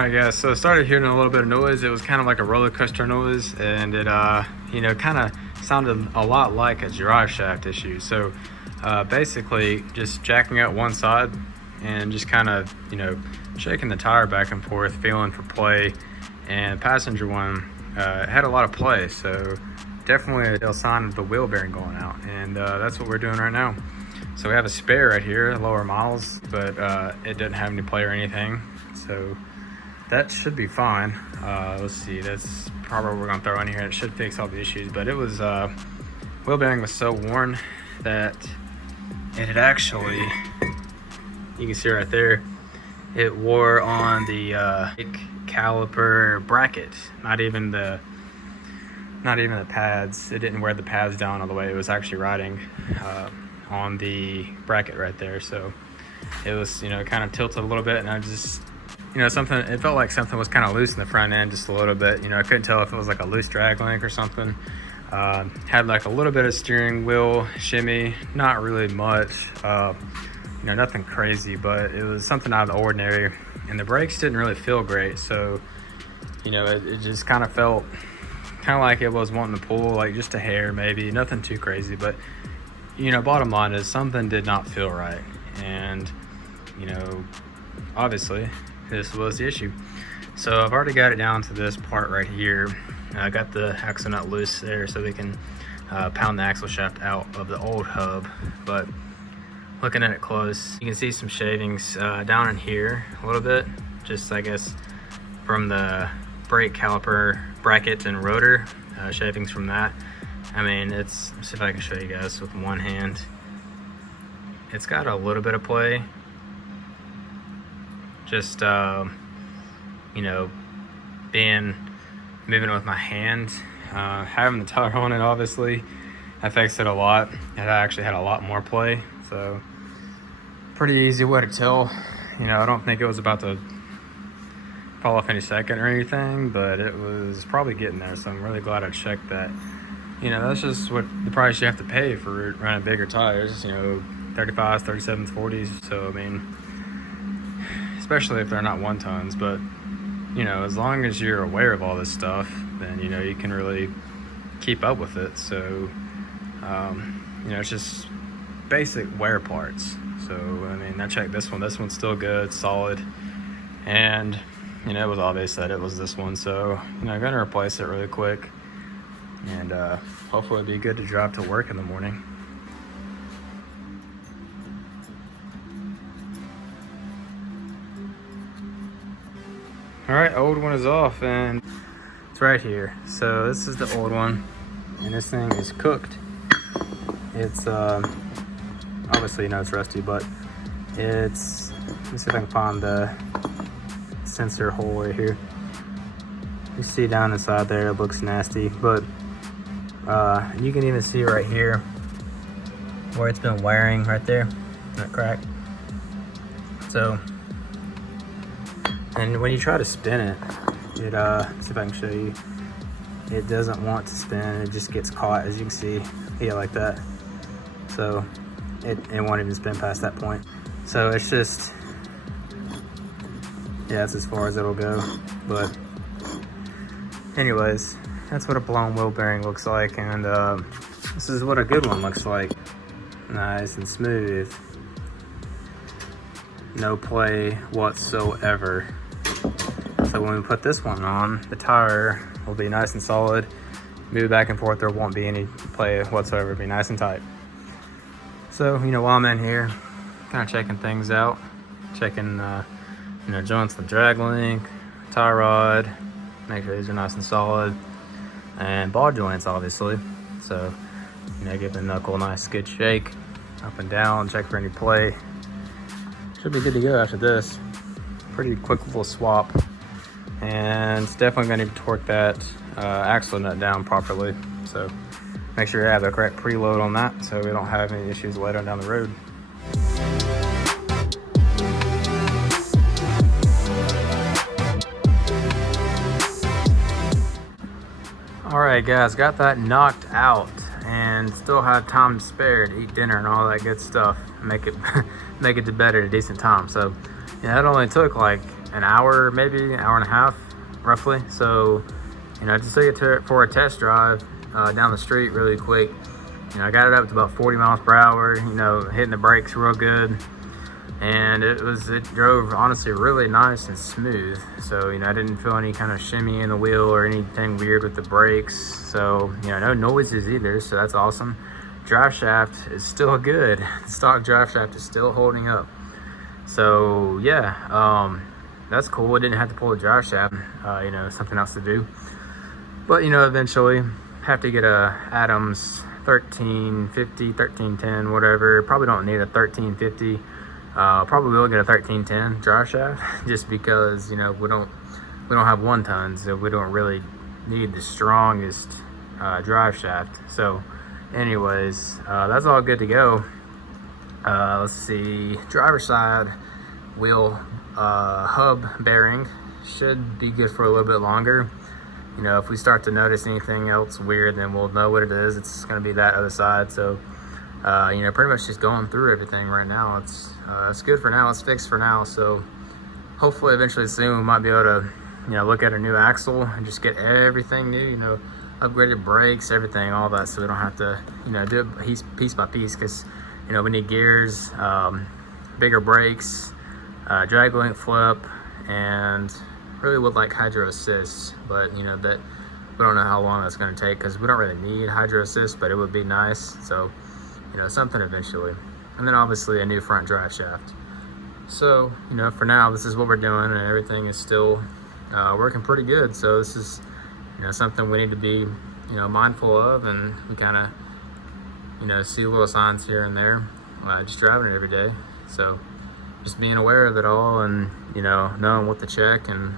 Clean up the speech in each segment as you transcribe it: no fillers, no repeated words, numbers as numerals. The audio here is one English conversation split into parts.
Alright guys, so I started hearing a little bit of noise. It was kind of like a roller coaster noise, and it kind of sounded a lot like a drive shaft issue. So basically just jacking up one side and just kind of shaking the tire back and forth, feeling for play. And passenger one had a lot of play, so definitely a sign of the wheel bearing going out, and that's what we're doing right now. So we have a spare right here, lower models, but it didn't have any play or anything, so that should be fine. Let's see, that's probably what we're gonna throw in here. It should fix all the issues, but it was wheel bearing was so worn that it had actually, you can see right there, it wore on the caliper bracket, not even the pads. It didn't wear the pads down all the way. It was actually riding on the bracket right there, so it was kind of tilted a little bit, and I just it felt like something was kind of loose in the front end just a little bit. I couldn't tell if it was like a loose drag link or something. Had like a little bit of steering wheel shimmy, not really much, nothing crazy, but it was something out of the ordinary. And the brakes didn't really feel great, so it just kind of felt like it was wanting to pull like just a hair, maybe nothing too crazy. But bottom line is something did not feel right, and obviously this was the issue. So I've already got it down to this part right here. I got the axle nut loose there so we can pound the axle shaft out of the old hub. But looking at it close, you can see some shavings down in here a little bit, just I guess from the brake caliper bracket and rotor, shavings from that. I mean, let's see if I can show you guys with one hand. It's got a little bit of play, just moving it with my hand, having the tire on it obviously affects it a lot. It actually had a lot more play, so pretty easy way to tell. I don't think it was about to fall off any second or anything, but it was probably getting there, so I'm really glad I checked that. That's just what the price you have to pay for running bigger tires, 35s, 37s, 40s. So I mean, especially if they're not 1-tons, but as long as you're aware of all this stuff, then you can really keep up with it. So it's just basic wear parts. So I mean, I checked this one's still good, solid, and it was obvious that it was this one, so I'm gonna replace it really quick, and hopefully it'll be good to drive to work in the morning. All right, old one is off, and it's right here. So this is the old one, and this thing is cooked. It's obviously it's rusty, but it's, let me see if I can find the sensor hole right here. You see down inside there, it looks nasty, but you can even see right here where it's been wearing right there, that crack. So, and when you try to spin it, see if I can show you, it doesn't want to spin. It just gets caught, as you can see, like that. So it won't even spin past that point. So it's just, that's as far as it'll go. But anyways, that's what a blown wheel bearing looks like, and this is what a good one looks like. Nice and smooth, no play whatsoever. So when we put this one on, the tire will be nice and solid, move back and forth, there won't be any play whatsoever. It'll be nice and tight. So while I'm in here kind of checking things out, checking joints, the drag link, tie rod, make sure these are nice and solid, and ball joints obviously. So give the knuckle a nice good shake up and down, check for any play. Should be good to go after this. Pretty quick little swap, and it's definitely going to torque that axle nut down properly. So make sure you have the correct preload on that so we don't have any issues later down the road. Alright guys, got that knocked out and still had time to spare to eat dinner and all that good stuff. Make it to bed at a decent time. So that only took like an hour, maybe an hour and a half, roughly. So, you know, just took it for a test drive down the street really quick. You know, I got it up to about 40 miles per hour, you know, hitting the brakes real good. And it drove honestly really nice and smooth. So, you know, I didn't feel any kind of shimmy in the wheel or anything weird with the brakes. So, you know, no noises either. So that's awesome. Drive shaft is still good. The stock drive shaft is still holding up. So yeah, that's cool. I didn't have to pull the drive shaft, you know, something else to do. But, you know, eventually have to get a Adams 1350, 1310, whatever. Probably don't need a 1350. Probably will get a 1310 drive shaft just because, you know, we don't have 1 ton, so we don't really need the strongest drive shaft. So anyways, that's all good to go. Let's see, driver's side wheel hub bearing should be good for a little bit longer. You know, if we start to notice anything else weird, then we'll know what it is. It's going to be that other side. So you know, pretty much just going through everything right now. It's good for now. It's fixed for now. So hopefully eventually soon we might be able to, you know, look at a new axle and just get everything new, you know, upgraded brakes, everything, all that, so we don't have to, you know, do it piece by piece, because, you know, we need gears, bigger brakes, drag link flip, and really would like hydro assist, but, you know, that we don't know how long that's going to take, because we don't really need hydro assist, but it would be nice. So, you know, something eventually. And then obviously a new front drive shaft. So, you know, for now, this is what we're doing, and everything is still working pretty good. So this is, you know, something we need to be, you know, mindful of, and we kind of, you know, see little signs here and there, just driving it every day. So just being aware of it all, and, you know, knowing what to check and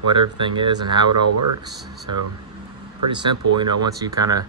what everything is and how it all works. So pretty simple, you know, once you kind of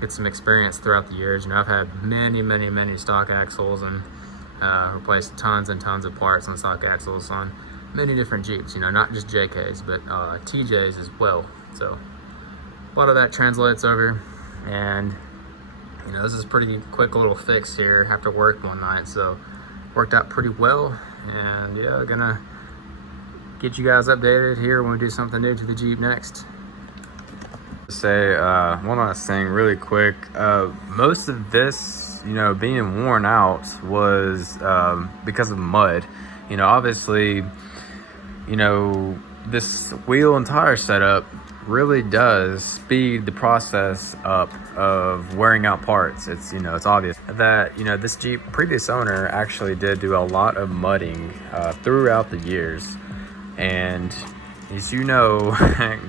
get some experience throughout the years. You know, I've had many stock axles, and replaced tons and tons of parts on stock axles on many different Jeeps, you know, not just JKs, but TJs as well. So a lot of that translates over, and, you know, this is a pretty quick little fix here after work one night, so worked out pretty well. And yeah, gonna get you guys updated here when we do something new to the Jeep next. Say one last thing really quick. Most of this, you know, being worn out was because of mud. You know, obviously, you know, this wheel and tire setup really does speed the process up of wearing out parts. It's, you know, it's obvious that, you know, this Jeep previous owner actually did do a lot of mudding throughout the years. And as you know,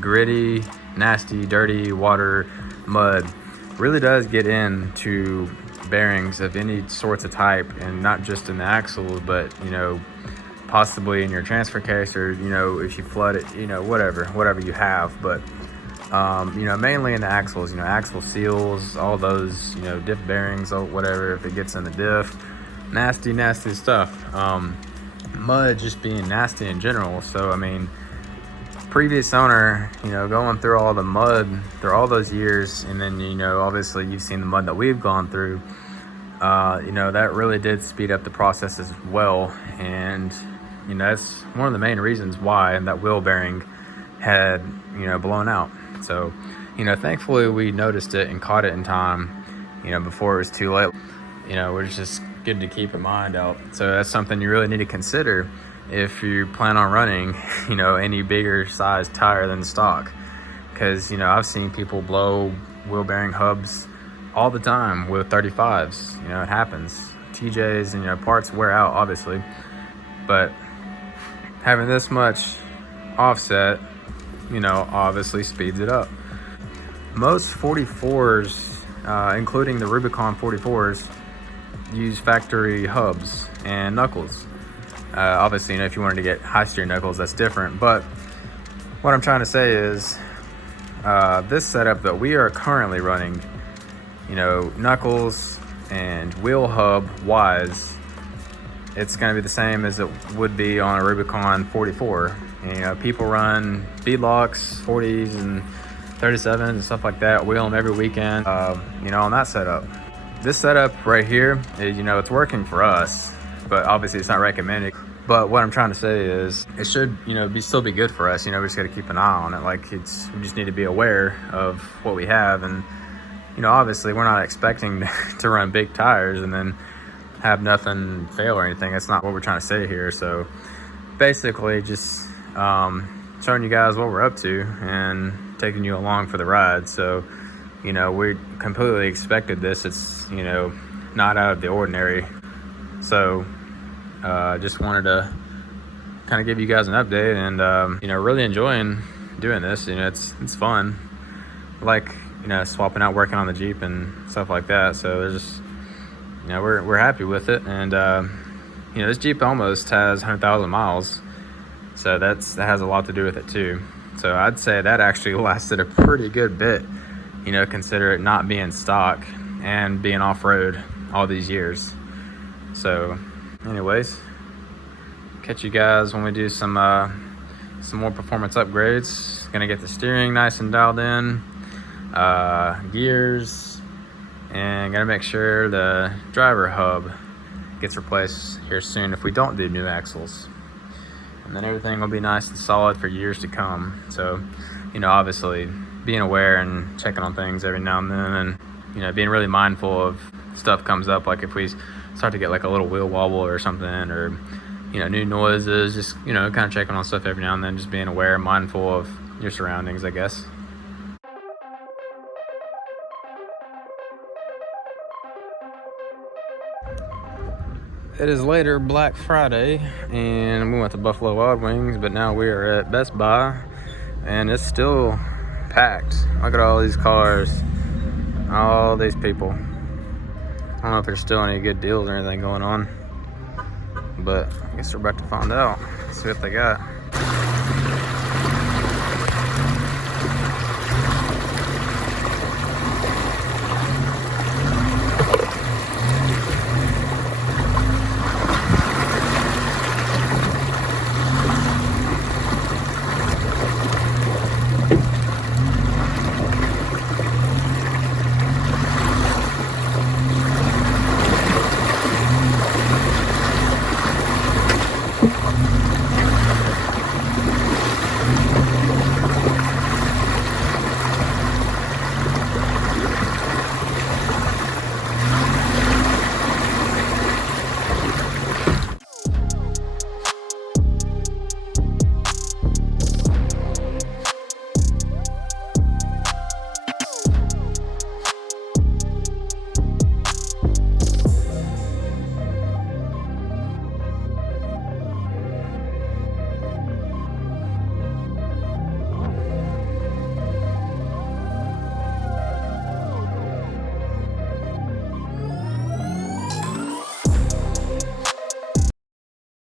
gritty, nasty, dirty water, mud really does get into bearings of any sorts of type, and not just in the axle, but, you know, possibly in your transfer case, or, you know, if you flood it, you know, whatever you have. But you know, mainly in the axles, you know, axle seals, all those, you know, diff bearings or whatever, if it gets in the diff, nasty stuff. Mud just being nasty in general. So I mean, previous owner, you know, going through all the mud through all those years, and then, you know, obviously you've seen the mud that we've gone through, you know, that really did speed up the process as well. And, you know, that's one of the main reasons why that wheel bearing had, you know, blown out. So, you know, thankfully we noticed it and caught it in time, you know, before it was too late. You know, it's just good to keep in mind out. So that's something you really need to consider if you plan on running, you know, any bigger size tire than stock. Because, you know, I've seen people blow wheel bearing hubs all the time with 35s. You know, it happens. TJs and, you know, parts wear out, obviously. But having this much offset, you know, obviously speeds it up. Most 44s, including the Rubicon 44s, use factory hubs and knuckles. Obviously, you know, if you wanted to get high steer knuckles, that's different. But what I'm trying to say is, this setup that we are currently running, you know, knuckles and wheel hub wise, it's going to be the same as it would be on a Rubicon 44. You know, people run beadlocks, 40s and 37s and stuff like that, wheel them every weekend, you know, on that setup. This setup right here is, you know, it's working for us, but obviously it's not recommended. But what I'm trying to say is it should, you know, still be good for us. You know, we just got to keep an eye on it. Like we just need to be aware of what we have. And, you know, obviously we're not expecting to run big tires and then have nothing fail or anything. That's not what we're trying to say here. So basically just showing you guys what we're up to and taking you along for the ride. So, you know, we completely expected this. It's, you know, not out of the ordinary. So just wanted to kind of give you guys an update, and you know, really enjoying doing this. You know, it's fun. Like, you know, swapping out, working on the Jeep and stuff like that. So there's just, you know, we're happy with it. And you know, this Jeep almost has 100,000 miles, so that has a lot to do with it too. So I'd say that actually lasted a pretty good bit, you know, consider it not being stock and being off-road all these years. So anyways, catch you guys when we do some more performance upgrades. Gonna get the steering nice and dialed in, gears, and gonna make sure the driver hub gets replaced here soon if we don't do new axles. And then everything will be nice and solid for years to come. So, you know, obviously being aware and checking on things every now and then, and, you know, being really mindful of stuff comes up, like if we start to get like a little wheel wobble or something, or, you know, new noises, just, you know, kind of checking on stuff every now and then, just being aware and mindful of your surroundings, I guess. It is later Black Friday, and we went to Buffalo Wild Wings, but now we are at Best Buy, and it's still packed. Look at all these cars, all these people. I don't know if there's still any good deals or anything going on, but I guess we're about to find out. See what they got.